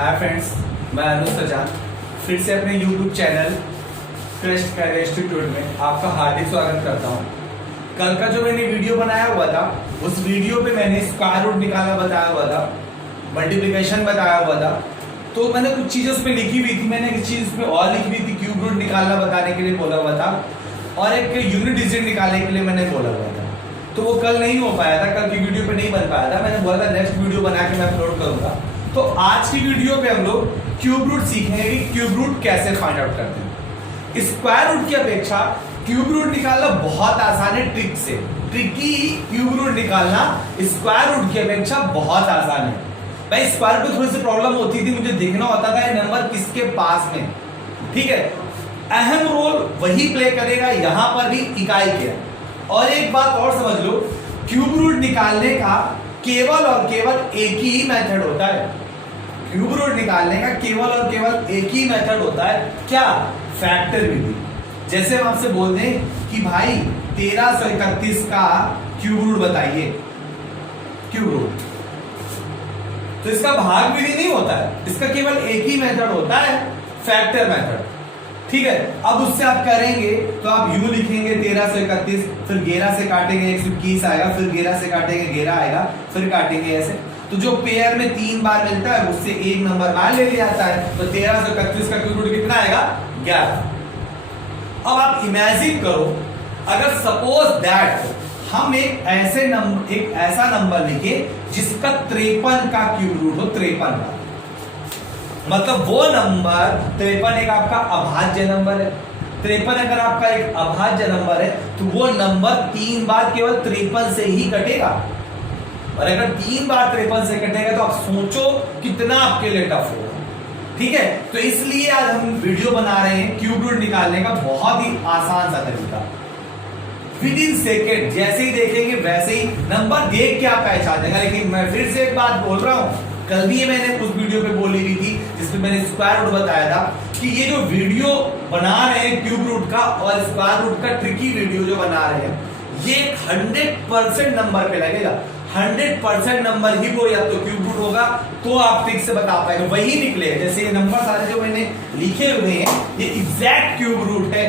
Hi friends, मैं अनुज सजान फिर से अपने YouTube channel Crest Career Institute में आपका हार्दिक स्वागत करता हूं। कल का जो मैंने वीडियो बनाया हुआ था उस वीडियो पे मैंने स्क्वायर रूट निकालना बताया हुआ था, मल्टीप्लिकेशन बताया हुआ था। तो मैंने कुछ चीजें उस पर लिखी हुई थी, मैंने एक चीज उस पर और लिखी हुई थी, क्यूब रूट निकालना बताने के लिए बोला हुआ था और एक यूनिट डिजिट निकालने के लिए मैंने बोला हुआ था। तो वो कल नहीं हो पाया था, कल की वीडियो पे नहीं बन पाया था। मैंने बोला था नेक्स्ट वीडियो बना के मैं अपलोड करूंगा। तो आज की वीडियो पे हम लोग क्यूब रूट सीखेंगे कि क्यूब रूट कैसे फाइंड आउट करते हैं। स्क्वायर रूट की अपेक्षा क्यूब रूट निकालना बहुत आसान है, ट्रिक से। ट्रिकी क्यूब रूट निकालना स्क्वायर रूट की अपेक्षा बहुत आसान है। भाई स्क्वायर रूट में थोड़ी सी प्रॉब्लम होती थी, मुझे देखना होता था ये नंबर किसके पास में। ठीक है, अहम रोल वही प्ले करेगा यहां पर भी इकाई के। और एक बात और समझ लो, क्यूब रूट निकालने का केवल और केवल एक ही मेथड होता है। क्यूब रूट निकालने का केवल और केवल एक ही मेथड होता है, क्या? फैक्टर विधि। जैसे हम आपसे बोल दें कि भाई 1331 का क्यूब रूट बताइए, क्यूब रूट, तो इसका भाग विधि नहीं होता है, इसका केवल एक ही मेथड होता है, फैक्टर मेथड। ठीक है, अब उससे आप करेंगे तो आप यूं लिखेंगे 1331, फिर 11 से काटेंगे 121 आएगा, फिर 11 से काटेंगे 11 आएगा, फिर काटेंगे ऐसे। तो जो पेयर में 3 बार मिलता है उससे एक नंबर बाहर ले लिया जाता है। तो 1331 का क्यूब रूट कितना आएगा? 11। अब आप इमेजिन करो, अगर सपोज दैट हम एक ऐसा नंबर लिखे जिसका 53 का क्यूब रूट हो, 53 का, मतलब वो नंबर 53 एक आपका अभाज्य नंबर है। 53 अगर आपका एक अभाज्य नंबर है तो वो नंबर 3 बार केवल 53 से ही कटेगा। और अगर 3 बार 53 से कटेगा तो आप सोचो कितना आपके लिए टफ होगा। ठीक है, तो इसलिए आज हम वीडियो बना रहे हैं क्यूब रूट निकालने का बहुत ही आसान सा तरीका। विद इन सेकेंड जैसे ही देखेंगे वैसे ही नंबर देख के आप पहचान देगा। लेकिन मैं फिर से एक बात बोल रहा हूं, कल भी मैंने उस वीडियो पे बोली हुई थी जिसमें मैंने स्क्वायर रूट बताया था कि ये जो वीडियो बना रहे हैं क्यूब रूट का और स्क्वायर रूट का ट्रिकी वीडियो जो बना रहे हैं, ये 100% नंबर पे लगेगा। 100% नंबर ही वो या तो क्यूब रूट होगा तो आप ठीक से बता पाएंगे, वही निकले। जैसे ये नंबर सारे जो मैंने लिखे हुए हैं ये एग्जैक्ट क्यूब रूट है।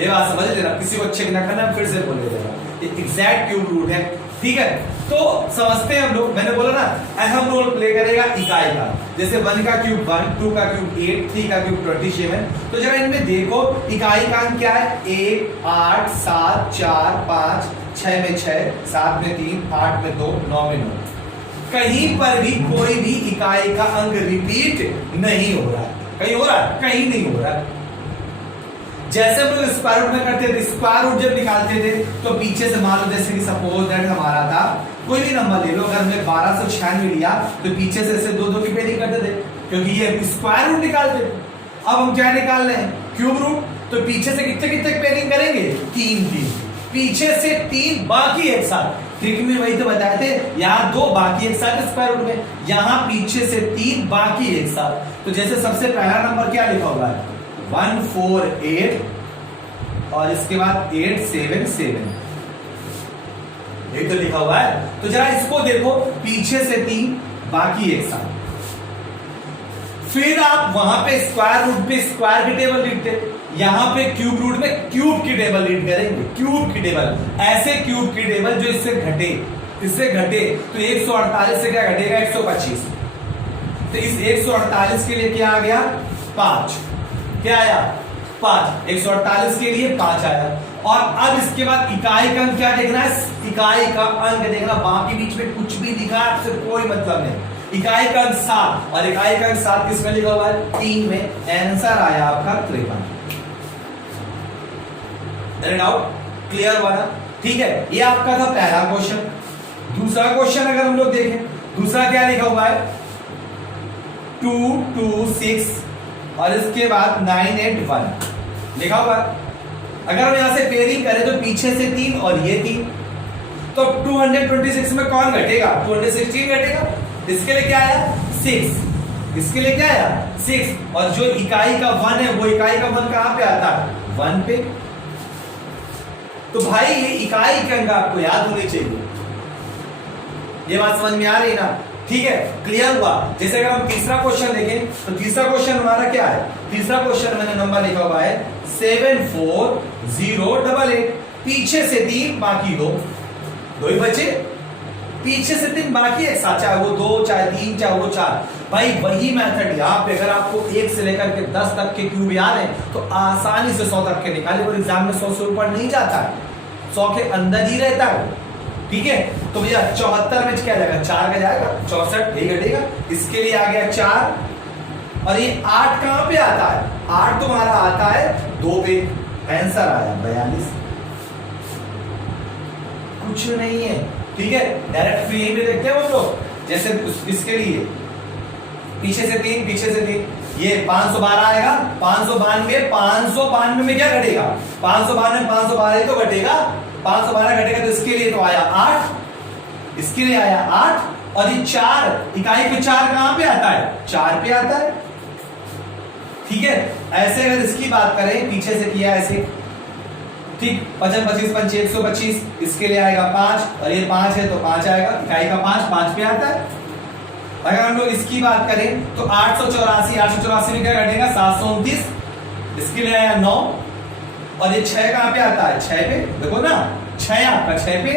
ये बात समझ लेना, किसी को अच्छे ना करना, फिर से बोले देना, ये एग्जैक्ट क्यूब रूट है। ठीक है, तो समझते हैं हम लोग। मैंने बोला ना अहम रोल प्ले करेगा इकाई का। जैसे 1 का क्यूब 1, 2 का क्यूब 8, 3 का क्यूब 27। तो जरा इनमें देखो इकाई का अंक क्या है? 1, 8, 7, 4, 5, 6 में 6, 7 में 3, 8 में 2, 9 में 9। कहीं पर भी कोई भी इकाई का अंक रिपीट नहीं हो रहा है। कहीं हो रहा है? कहीं नहीं हो रहा है। जैसे हम लोग स्क्वायर रूट में करते थे, स्क्वायर रूट जब निकालते थे तो पीछे से मान लो, जैसे कि सपोज दैट हमारा था, कोई भी नंबर ले लो, अगर हमने 1296 लिया तो पीछे से ऐसे 2-2 की पेयरिंग करते थे, क्योंकि ये स्क्वायर रूट निकालते थे। अब हम क्या निकाल रहे हैं? Cube root. तो पीछे से कितने कितने पेयरिंग करेंगे? 3-3। पीछे से 3, बाकी एक साथ। ट्रिक में वही तो बताए थे, यहाँ 2 बाकी एक साथ स्क्वायर रूट में, यहाँ पीछे से 3 बाकी एक साथ। तो जैसे सबसे पहला नंबर क्या लिखा होगा? 148 और इसके बाद 877, ये तो लिखा हुआ है। तो जरा इसको देखो, पीछे से 3 बाकी एक साथ। फिर आप वहां पे स्क्वायर रूट पे स्क्वायर की टेबल लिखते, यहां पे क्यूब रूट में क्यूब की टेबल रीड करेंगे। क्यूब की टेबल, ऐसे क्यूब की टेबल जो इससे घटे, तो 148 से क्या घटेगा? 125। तो इस 148 के लिए क्या आ गया? 5। क्या आया? 5। 148 के लिए 5 आया। और अब इसके बाद इकाई का अंक क्या देखना है? इकाई का अंक देखना। बाकी बीच में कुछ भी लिखा है आपसे कोई मतलब नहीं। इकाई का अंक 7, और इकाई का अंक 7 किसमें लिखा हुआ है? 3 में। आंसर आया आपका 53। डाउट क्लियर हुआ ना? ठीक है, ये आपका था पहला क्वेश्चन। दूसरा क्वेश्चन अगर हम लोग देखें, दूसरा क्या लिखा हुआ है? 226 और इसके बाद 981 लिखा हुआ। अगर हम यहां से पेयरिंग करें तो पीछे से 3 और ये 3, तो 226 में कौन घटेगा? 216 घटेगा। इसके लिए क्या आया? 6। इसके लिए क्या आया? 6। और जो इकाई का 1 है वो इकाई का 1 कहां पे आता है? 1 पे। तो भाई ये इकाई के अंक आपको याद होने चाहिए। ये बात समझ में आ रही ना? ठीक है, क्लियर हुआ। जैसे अगर हम तीसरा क्वेश्चन देखें तो तीसरा क्वेश्चन हमारा क्या है, तीसरा क्वेश्चन मैंने नंबर लिखा हुआ है 74088। पीछे से 3 बाकी 2 ही बचे, पीछे से 3 बाकी एक साथ, चाहे वो 2 चाहे 3 चाहे वो 4। भाई वही मेथड यहाँ पे अगर आपको 1 से लेकर के 10 तक के क्यूब याद है तो आसानी से 100 तक के निकाले, और एग्जाम में 100 से ऊपर नहीं जाता है, 100 के अंदर ही रहता है। ठीक है, तो भैया 74 में क्या जाएगा, 4 का जाएगा, 64 यही घटेगा। इसके लिए आ गया 4, और ये 8 कहां पे आता है, 8 तुम्हारा आता है 2 पे, आंसर आया 42। कुछ नहीं है, ठीक है, डायरेक्ट फ्री में देखते हैं हम लोग। जैसे इसके लिए पीछे से 3 पीछे से 3, ये 512 आएगा, 592 में क्या घटेगा, 592 512 तो घटेगा, 512 घटेगा, तो इसके लिए तो आया 8, इसके लिए आया 8, और ये 4 इकाई पे 4 कहां पे आता है, 4 पे आता है। ठीक है, ऐसे अगर इसकी बात करें, पीछे से किया ऐसे, ठीक, 55 25 5 125, इसके लिए आएगा 5, और ये 5 है तो 5 आएगा, इकाई का 5 पे आता है। अगर हम लोग इसकी बात करें तो 884 में क्या घटेगा, 729, इसके लिए आया 9, और ये 6 कहां पे आता है, 6 पे, देखो ना 6 आपका 6 पे।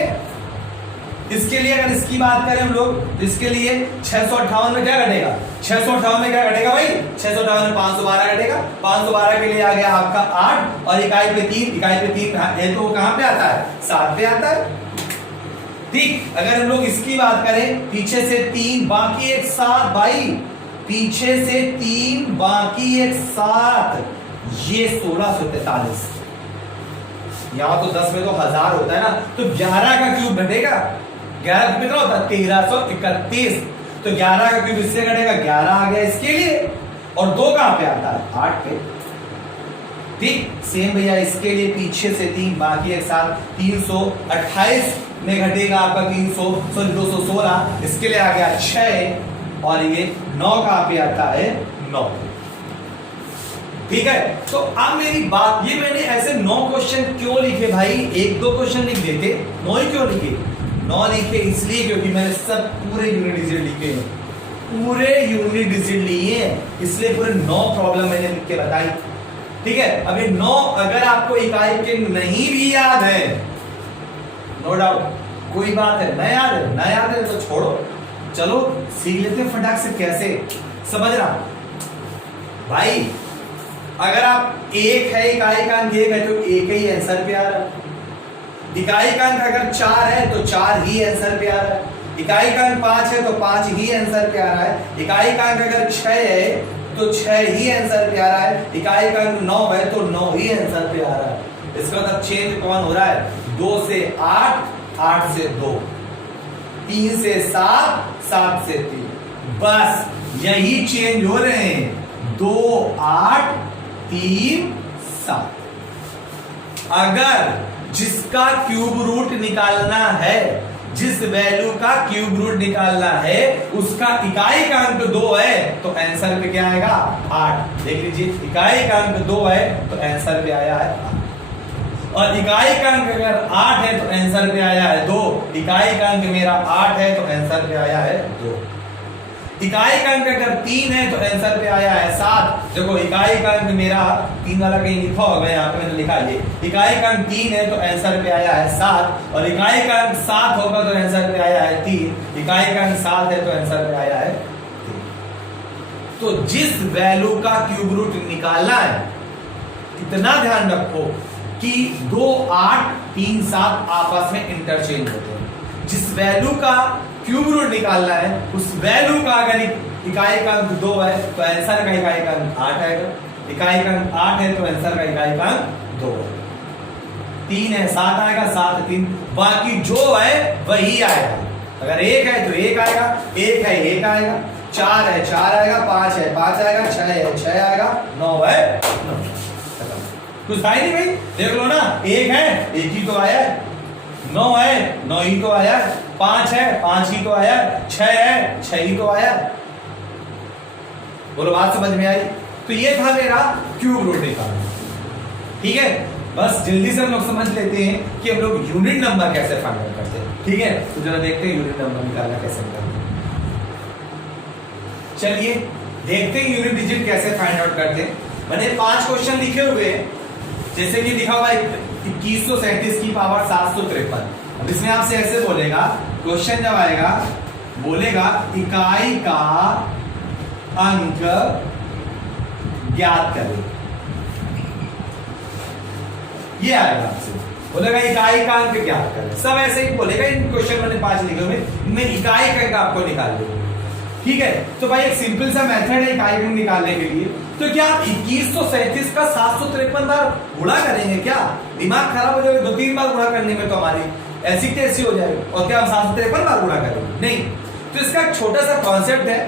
इसके लिए अगर इसकी बात करें हम लोग तो इसके लिए 658 में क्या घटेगा, 658 में क्या घटेगा भाई, 658 में 512 घटेगा, 512 के लिए आ गया आपका 8, और इकाई पे 3 है तो कहां पे आता है, 7 पे आता है। ठीक, अगर हम लोग इसकी बात करें, पीछे से 3 बाकी एक 7, भाई पीछे से 3 बाकी एक 7, ये 1643। यहां तो 10 में तो 1000 होता है ना, तो 11 का क्यूब घटेगा, 11 कितना होता है 1331, तो 11 का क्यूब इससे घटेगा, 11 आ गया इसके लिए, और 2 कहां पे आता है, 8 पे। ठीक, सेम भैया इसके लिए पीछे से 3 बाकी एक साथ 328 में घटेगा आपका 216, इसके लिए आ गया 6, और ये 9 कहां पे आता है, 9। ठीक है, तो अब मेरी बात, ये मैंने ऐसे 9 क्वेश्चन क्यों लिखे भाई, 1-2 क्वेश्चन लिख देते, 9 ही क्यों लिखे, 9 लिखे इसलिए क्योंकि मैंने सब पूरे यूनिट डिजिट लिखे हैं, पूरे यूनिट डिजिट लिए हैं, इसलिए पूरे 9 प्रॉब्लम मैंने लिख के बताई। ठीक है, अभी 9 अगर आपको इकाई के नहीं भी याद है, नो डाउट, कोई बात है, न याद है तो छोड़ो, चलो सीख लेते हैं फटाक से कैसे समझना। भाई अगर आप 1 है इकाई का अंक 1 है तो 1 ही आंसर पे आ रहा है, इकाई का अंक अगर 4 है तो 4 ही आंसर पे आ रहा है, इकाई का अंक 5 है तो 5 ही आंसर पे आ रहा है, इकाई का अंक अगर 6 है तो 6 ही आंसर पे आ रहा है, इकाई का अंक 9 है तो 9 ही आंसर पे आ रहा है। इसका मतलब चेंज कौन हो रहा है, 2 से 8, 8 से 2, 3 से 7, 7 से 3, बस यही चेंज हो रहे हैं, 2 8 3 7। अगर जिसका क्यूब रूट निकालना है, जिस वैल्यू का क्यूब रूट निकालना है, उसका इकाई का अंक 2 है तो आंसर पे क्या आएगा, 8। देख लीजिए, इकाई का अंक 2 है तो आंसर पे आया है 8, और इकाई का अंक अगर 8 है तो आंसर पे आया है 2, इकाई का अंक मेरा 8 है तो आंसर पे आया है 2, इकाई का अंक अगर 3 है तो आंसर पे आया है 7। देखो इकाई का अंक मेरा 3 वाला कहीं लिखा होगा, यहाँ पे मैंने लिखा ये, इकाई का अंक 3 है तो आंसर पे आया है 7, और इकाई का अंक 7 होगा तो आंसर पे आया है 3, इकाई का अंक 7 है तो आंसर पे आया है 3। तो जिस वैल्यू का क्यूब रूट निकालना है, इतना ध्यान रखो कि 2 8 3 7 आपस में इंटरचेंज होते हैं। जिस वैल्यू का क्यूब रूट निकालना है, उस वैल्यू का अगर इकाई का अंक 2 है तो आंसर का इकाई का अंक 8 आएगा, इकाई का अंक 8 है तो आंसर का इकाई का अंक 2 है, 3 है 7 आएगा, 7 3, बाकी जो है वही आएगा। अगर 1 है तो 1 आएगा, 1 है 1 आएगा, 4 है 4 आएगा, 5 है 5 आएगा, 6 है 6 आएगा, 9 है 9। कुछ था ही नहीं भाई, देख लो ना, 1 है 1 ही तो आया, 9 है 9 ही तो आया, 5 है 5 ही तो आया, 6 है 6 ही तो आया। बोलो बात समझ में आई? तो ये था मेरा क्यूब रूट निकालना। ठीक है, बस जल्दी से हम लोग समझ लेते हैं कि हम लोग यूनिट नंबर कैसे फाइंड आउट करते हैं। ठीक है, तो जरा देखते हैं यूनिट नंबर निकालना कैसे करते हैं। चलिए देखते हैं यूनिट डिजिट कैसे फाइंड आउट करते हैं। मैंने 5 क्वेश्चन लिखे हुए हैं, जैसे कि लिखा हुआ है 2137 की पावर 753। अब इसमें आपसे ऐसे बोलेगा, क्वेश्चन जब आएगा बोलेगा इकाई का अंक ज्ञात करें, ये आएगा आपसे, बोलेगा इकाई का अंक ज्ञात करें। सब ऐसे ही बोलेगा। इन क्वेश्चन मैंने 5 लिखे हुए, इनमें इकाई का अंक आपको निकाल दो। ठीक है, तो भाई एक सिंपल सा मेथड है इकाई अंक निकालने के लिए। तो क्या आप 2137 का 753 बार गुणा करेंगे? क्या दिमाग खराब हो जाएगा? 2-3 बार गुणा करने में तो हमारी ऐसी तैसी हो जाएगी। और क्या हम 753 बार गुणा करेंगे? नहीं। तो इसका एक छोटा सा कॉन्सेप्ट है,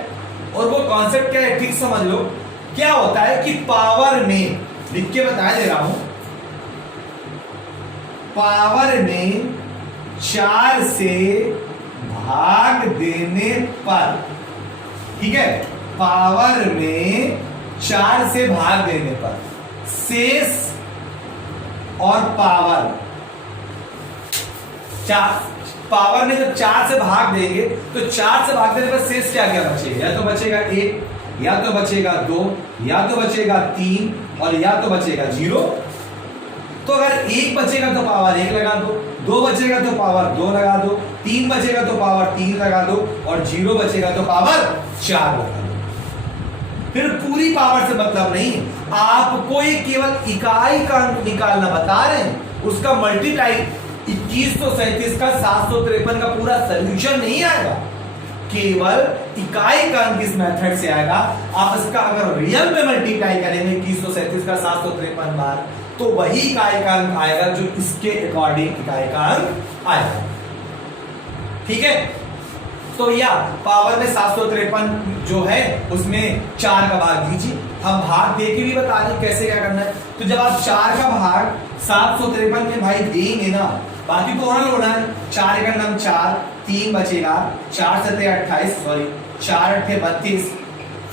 और वो कॉन्सेप्ट क्या है ठीक समझ लो। क्या होता है कि पावर में, लिख के बता दे रहा हूं, पावर में 4 से भाग देने पर, ठीक है, पावर में 4 से भाग देने पर शेष और पावर, पावर में जब 4 से भाग देंगे तो 4 से भाग देने पर शेष क्या क्या बचेगा? या तो बचेगा 1, या तो बचेगा 2, या तो बचेगा 3, और या तो बचेगा 0। तो अगर 1 बचेगा तो पावर 1 लगा दो, 2 बचेगा तो पावर 2 लगा दो, 3 बचेगा तो पावर 3 लगा दो, और 0 बचेगा तो पावर 4 लगा दो। फिर पूरी पावर से मतलब नहीं, आपको ये केवल इकाई का अंक निकालना बता रहे हैं, उसका मल्टीप्लाई 2137 का 753 का पूरा सॉल्यूशन नहीं आएगा, केवल इकाई का अंक इस मेथड से आएगा। आप इसका अगर रियल में मल्टीप्लाई करेंगे 2137 का 753 बार, तो वही इकाई का अंक आएगा जो इसके अकॉर्डिंग इकाई का अंक आएगा। ठीक है, तो या पावर में 753 जो है उसमें 4 का भाग दीजिए। हम भाग दे के भी बता दें कैसे क्या करना है। तो जब आप 4 का भाग 753 में भाई देंगे ना, बाकी तो ओरल होना है। 4 का नाम 4, 3 बचेगा, 4 7 28, सॉरी 4 8 32,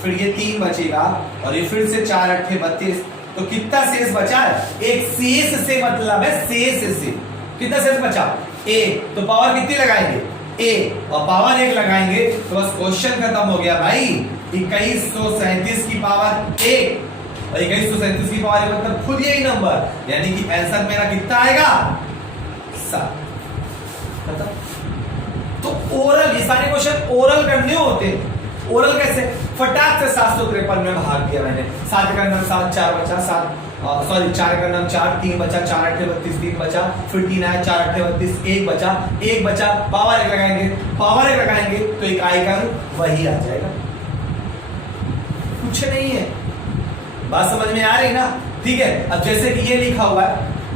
फिर ये 3 बचेगा, और ये फिर से 4 8 32। तो कितना शेष बचा है? एक शेष से मतलब है शेष से कितना शेष बचा? a। तो पावर कितनी लगाएंगे? a, और पावर 1 लगाएंगे तो बस क्वेश्चन खत्म हो गया भाई। 2137 की पावर 1, और 2137 की पावर 1 मतलब खुद यही नंबर, यानी कि आंसर मेरा कितना आएगा? 7। तो ओरल, ये सारे क्वेश्चन ओरल करने होते हैं। ओरल कैसे? फटाक से 753 में भाग दिया मैंने। 7 का नाम 7, 4 बचा, 4 का नाम 4, 3 बचा, 4 8 32, 3 बचा, फिर 3 आया, 4 8 32, 1 बचा, 1 बचा, पावर 1 लगाएंगे, पावर 1 लगाएंगे तो इकाई का अंक वही आ जाएगा। कुछ नहीं है, बात समझ में आ रही ना? ठीक है, अब जैसे कि ये लिखा हुआ है,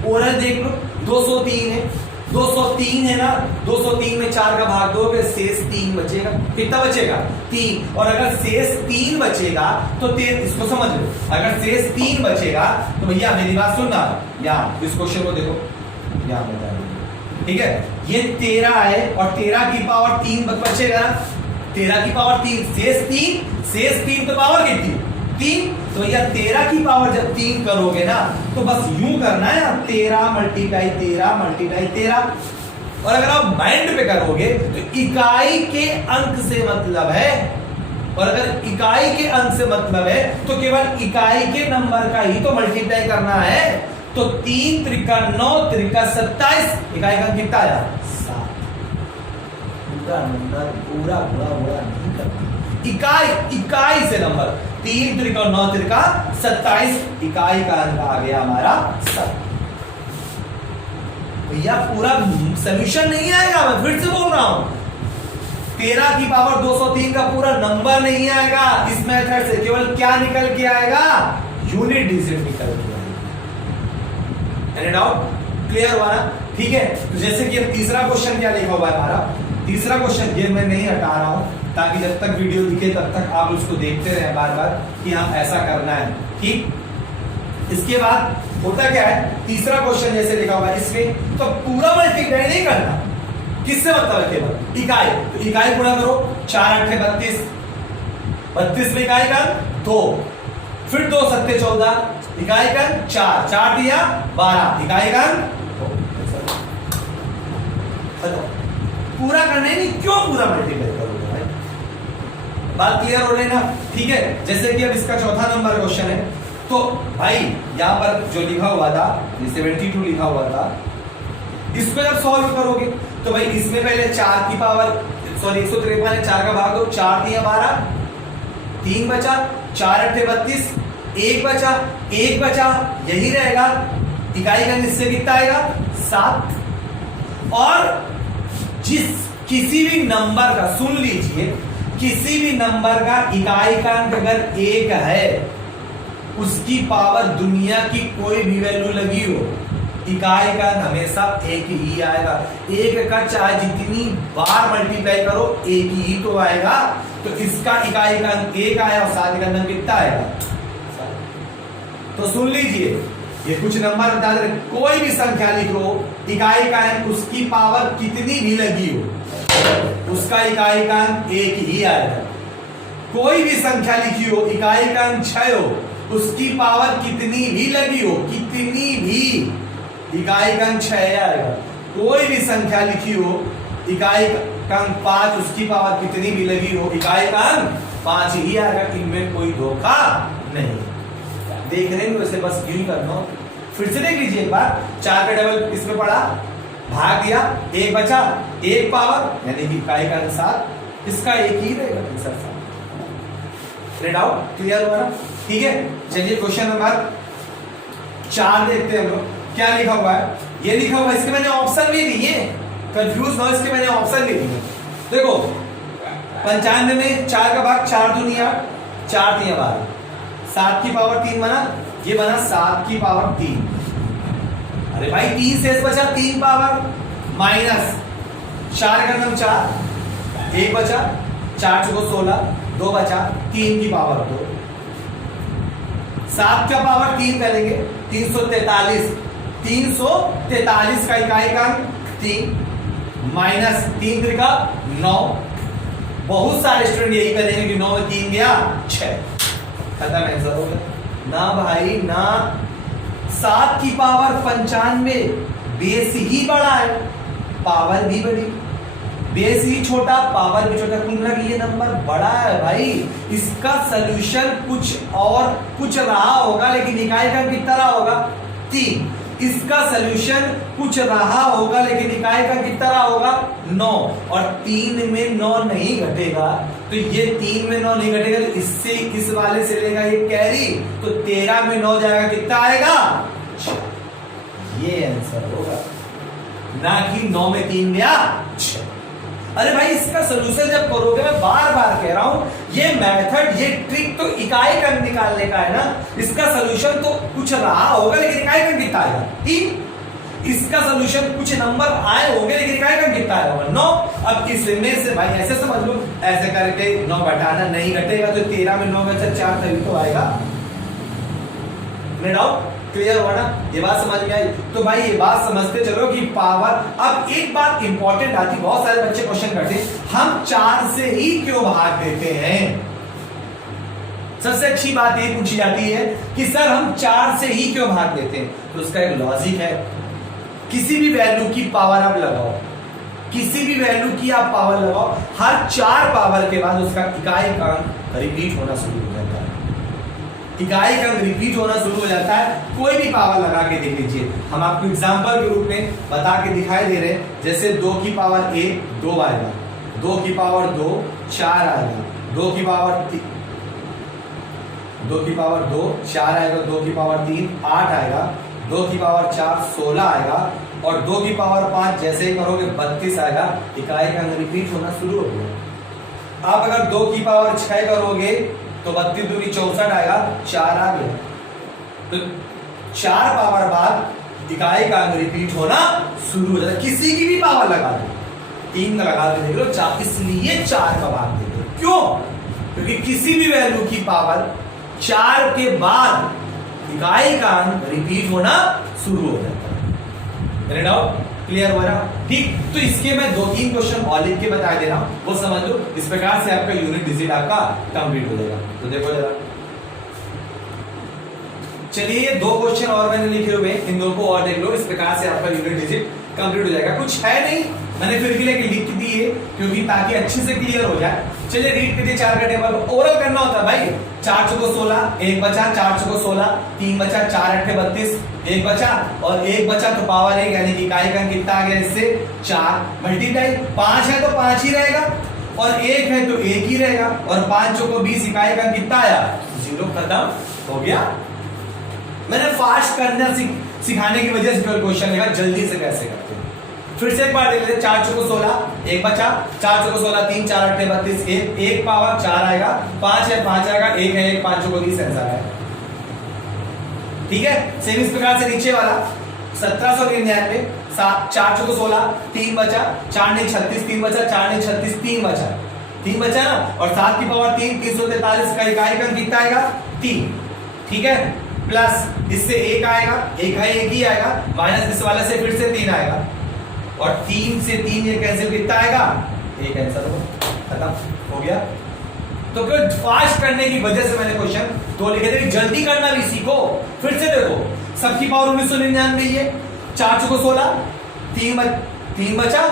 ओरल देख लो, 203 है, 203 है ना, 203 में 4 का भाग दोगे शेष 3 बचेगा। कितना बचेगा? 3। और अगर शेष 3 बचेगा तो इसको समझ लो, अगर शेष 3 बचेगा तो भैया मेरी बात सुनना, यहाँ इस क्वेश्चन को देखो, यहाँ बता दो, ठीक है, ये 13 है और 13 की पावर 3 बचेगा, 13 की पावर 3, शेष 3 तो पावर कितनी? 3। तो भैया 13 की पावर जब 3 करोगे ना तो बस यूं करना है, 13 मल्टीप्लाई 13 मल्टीप्लाई 13। और अगर आप माइंड पे करोगे तो इकाई के अंक से मतलब है, और अगर इकाई के अंक से मतलब है तो केवल इकाई के नंबर का ही तो मल्टीप्लाई करना है। तो 3 त्रिका 9 त्रिका 27, इकाई का अंक कितना आया? 7। पूरा नंबर पूरा नहीं करना, इकाई से नंबर 3 त्रिका 9 त्रिका 27, इकाई का अंक आ गया हमारा 7। भैया पूरा सॉल्यूशन नहीं आएगा, मैं फिर से बोल रहा हूं, 13 की पावर 203 का पूरा नंबर नहीं आएगा इस मेथड से। केवल क्या निकल के आएगा? यूनिट डिजिट निकल के आएगा। Any doubt? क्लियर हुआ ना? ठीक है, तो जैसे कि अब तीसरा क्वेश्चन क्या लिखा हुआ है हमारा, तीसरा क्वेश्चन ये मैं नहीं हटा रहा हूं ताकि जब तक वीडियो दिखे तब तक आप उसको देखते रहें बार बार कि हाँ ऐसा करना है। ठीक, इसके बाद होता क्या है, तीसरा क्वेश्चन जैसे लिखा हुआ है इसमें तो पूरा मल्टीप्लाई नहीं करना, किससे मतलब है? केवल इकाई। तो इकाई गुणा करो, 4 8 32, 32 में इकाई का 2, फिर 2 7 14, इकाई का 4, 4 दिया 12, इकाई का पूरा करना है। नहीं, क्यों पूरा मल्टीप्लाई करोगे भाई? बात क्लियर हो रही है ना? ठीक है, जैसे कि अब इसका चौथा नंबर क्वेश्चन है, तो भाई यहाँ पर जो लिखा हुआ था 72 लिखा हुआ था, इसको जब सॉल्व करोगे तो भाई इसमें पहले 4 की पावर 153 है, 4 का भाग दो, 4 3 12, 3 बचा, 4 8 32, 1 बचा, 1 बचा, यही रहेगा। इकाई का इससे कितना आएगा? 7। और किसी भी नंबर का, सुन लीजिए, किसी भी नंबर का इकाई का अंक अगर 1 है, उसकी पावर दुनिया की कोई भी वैल्यू लगी हो, इकाई का अंक हमेशा 1 ही आएगा। 1 का चाहे जितनी बार मल्टीप्लाई करो 1 ही तो आएगा। तो इसका इकाई का अंक 1 आया और 7 का अंक कितना आएगा? तो सुन लीजिए, ये कुछ नंबर बता दे, कोई भी संख्या लिखो, इकाई का अंक उसकी पावर कितनी भी लगी हो, उसका इकाई का अंक 1 ही आएगा। कोई भी संख्या लिखी हो, इकाई का अंक 6 हो, उसकी पावर कितनी भी लगी हो, कितनी भी, इकाई का अंक 6 आएगा। कोई भी संख्या लिखी हो, इकाई का अंक 5, उसकी पावर कितनी भी लगी हो, इकाई का अंक 5 ही आएगा। इनमें कोई धोखा नहीं। देख रहे हैं वैसे, बस यूं करना। फिर से देख लीजिए एक बार, 4 का डबल इसमें पड़ा, भाग दिया, 1 बचा, 1 पावर यानी कि इकाई का अंक 7, इसका 1 ही रहेगा। आंसर 7। डाउट क्लियर हुआ ना? ठीक है, चलिए क्वेश्चन नंबर 4 देखते हैं हम लोग। क्या लिखा हुआ है? ये लिखा हुआ है, इसके मैंने ऑप्शन भी दिए, कंफ्यूज ना हो, इसके मैंने ऑप्शन भी दिए। देखो 95 में 4 का भाग 4 दूनी 8, 4 3 12, 7 की पावर 3 बना, ये बना 7 की पावर 3। अरे भाई 3 शेष बचा, 3 पावर माइनस 4 का नाम 4, 1 बचा, 4 चौको 16, 2 बचा, 3 की पावर 2, 7 का पावर 3 करेंगे, 343, 343 का इकाई का अंक 3 माइनस 3 त्रिका 9। बहुत सारे स्टूडेंट यही करेंगे कि 9 में 3 गया 6, खत्म, आंसर हो गया। ना भाई ना, 7 की पावर 95, बेस ही बड़ा है, पावर भी बड़ी, बेस ही छोटा, पावर भी छोटा, कुल मिला के ये नंबर बड़ा है भाई। इसका सॉल्यूशन कुछ और कुछ रहा होगा, लेकिन इकाई का कितना रहा होगा? 3। इसका सॉल्यूशन कुछ रहा होगा, लेकिन इकाई का कितना रहा होगा? 9। और 3 में 9 नहीं घटेगा, तो ये 3 में 9 नहीं घटेगा, तो इससे इस वाले से लेगा ये कैरी, तो 13 में 9 जाएगा, कितना आएगा? ये आंसर होगा, ना कि 9 में 3 गया 6। अरे भाई इसका सॉल्यूशन जब करोगे, मैं बार बार कह रहा हूं, ये मेथड, ये ट्रिक तो इकाई का निकालने का है ना। इसका सॉल्यूशन तो कुछ रहा होगा, लेकिन इकाई का कितना आएगा? 3। इसका सॉल्यूशन कुछ नंबर आए होंगे, लेकिन इकाई का कितना आएगा? 9। अब इसमें से भाई ऐसे समझ लो, ऐसे करके 9 घटाना, नहीं घटेगा तो 13 में 9 बचा 4, तभी तो आएगा। डाउट क्लियर हुआ ना? ये बात समझ में आई? तो भाई ये बात समझते चलो कि पावर, अब एक बात इंपॉर्टेंट आती, बहुत सारे बच्चे क्वेश्चन करते हैं, हम 4 से ही क्यों भाग देते हैं? सबसे अच्छी बात ये पूछी जाती है कि सर हम 4 से ही क्यों भाग देते हैं? तो उसका एक लॉजिक है। किसी भी वैल्यू की पावर आप लगाओ, किसी भी वैल्यू की आप पावर लगाओ, हर 4 पावर के बाद उसका इकाई का अंक रिपीट होना शुरू हो जाता है। इकाई का अंक रिपीट होना शुरू हो जाता है। कोई भी पावर लगा के देख लीजिए, हम आपको एग्जांपल के रूप में बता के दिखाई दे रहे हैं। जैसे 2 की पावर 1 2 आएगा, 2 की पावर 2 4 आएगा, 2 की पावर 2 4 आएगा, 2 की पावर 3 8 आएगा, 2 की पावर 4 16 आएगा, और 2 की पावर 5 जैसे ही करोगे 32 आएगा। इकाई का अंक रिपीट होना शुरू हो गया। आप अगर 2 की पावर 6 करोगे तो 32 दूनी 64 आएगा, 4 आ गया। तो 4 पावर बाद इकाई का अंक रिपीट होना शुरू हो जाता है। किसी की भी पावर लगा दो, 3 का लगा के देख लो, 4, इसलिए 4 का भाग दे दो। क्यों? क्योंकि किसी भी वैल्यू की पावर 4 के बाद इकाई का अंक रिपीट होना शुरू हो जाता है। मेरे डाउट क्लियर हुआ ना? ठीक, तो इसके मैं 2-3 क्वेश्चन और लिख के बता दे रहा हूं, वो समझ लो। इस प्रकार से आपका यूनिट डिजिट आपका कंप्लीट हो जाएगा। तो देखो जरा, चलिए ये 2 क्वेश्चन और मैंने लिखे हुए, इन 2 को और देख लो। इस प्रकार से आपका यूनिट डिजिट कंप्लीट हो जाएगा। कुछ है नहीं, मैंने फिर भी लिख दिए क्योंकि ताकि अच्छे से क्लियर हो जाए। चलिए रीड करिए 4 का टेबल। ओरल करना होता है भाई। 4 चौको 16, 1 बचा, 4 चौको 16, 3 बचा, 4 अट्ठे 32, 1 बचा और 1 बचा तो पावर 1 यानी कि इकाई का कितना आ गया इससे 4 मल्टीप्लाई 5 है तो 5 ही रहेगा और 1 है तो 1 ही रहेगा और 5 चौको 20 इकाई का कितना आया 0 खत्म हो गया। मैंने फास्ट करना सिखाने की वजह से क्वेश्चन लिखा जल्दी से कैसे करते हैं। फिर से एक बार देख लेते। 4 चौको 16, 1 बचा, 4 चौको 16, 3 4 अट्ठे 32, 1 पावर 4 आएगा, 5 है 5 आएगा, 1 है 1, 5 चौको 20 आंसर है। ठीक है। सेम इस प्रकार से नीचे वाला 1799, 4 चौको 16, 3 बचा, 4 नहीं 36, 3 बचा, 4 नहीं 36, 3 बचा ना और 7 की पावर 3, 343 का इकाई का कितना आएगा 3। ठीक है। प्लस इससे 1 आएगा, 1 है 1 ही आएगा, माइनस इस वाले से फिर से 3 आएगा और 3 से 3 ये कैंसिल कितना आएगा 1 आंसर हो खत्म हो गया। तो फिर फास्ट करने की वजह से मैंने क्वेश्चन 2 लिखे थे। जल्दी करना भी सीखो। फिर से देखो सबकी पावर 1999 है, 4 चौको 16, 3 बचा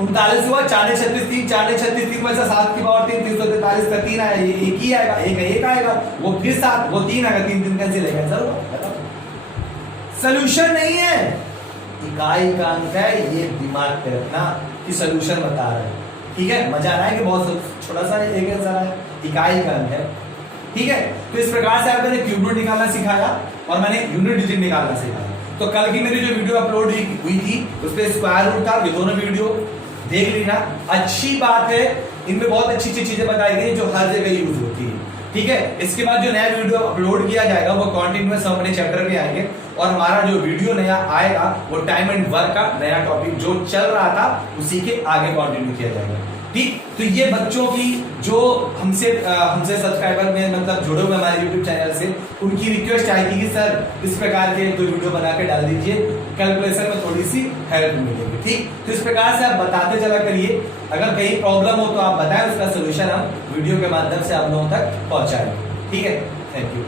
39 हुआ, 4 36 3, 4 36 3 बचा, 7 की पावर 3, 343 का 3 आया, ये 1 ही आएगा, 1 है 1 आएगा, वो फिर 7 वो 3 आएगा, 3 कैंसिल है आंसर होगा। सोल्यूशन नहीं है, इकाई का अंक है, ये दिमाग पे रखना कि सोल्यूशन बता रहे हैं। ठीक है। मजा आ रहा है कि बहुत छोटा सा एक आंसर है, इकाई का अंक है। ठीक है। तो इस प्रकार से मैंने क्यूब रूट निकालना सिखाया और मैंने यूनिट डिजिट निकालना सिखाया। तो कल की मेरी जो वीडियो अपलोड हुई थी उस पर स्क्वायर रूट था, ये दोनों वीडियो देख लेना। अच्छी बात है, इनमें बहुत अच्छी अच्छी चीजें बताई गई जो हर जगह यूज होती है। ठीक है। इसके बाद जो नया वीडियो अपलोड किया जाएगा वो कंटिन्यूअस हम अपने चैप्टर पे आएंगे और हमारा जो वीडियो नया आएगा वो टाइम एंड वर्क का नया टॉपिक जो चल रहा था उसी के आगे कंटिन्यू किया जाएगा। ठीक। तो ये बच्चों की जो हमसे सब्सक्राइबर में मतलब जुड़े हुए हमारे यूट्यूब चैनल से उनकी रिक्वेस्ट आई थी कि सर इस प्रकार के 2 वीडियो बना के डाल दीजिए, कैलकुलेशन में थोड़ी सी हेल्प मिलेगी। ठीक। तो इस प्रकार से आप बताते चला करिए। अगर कहीं प्रॉब्लम हो तो आप बताएं, उसका सोल्यूशन हम वीडियो के माध्यम से आप लोगों तक पहुंचाएंगे। ठीक है। Thank you.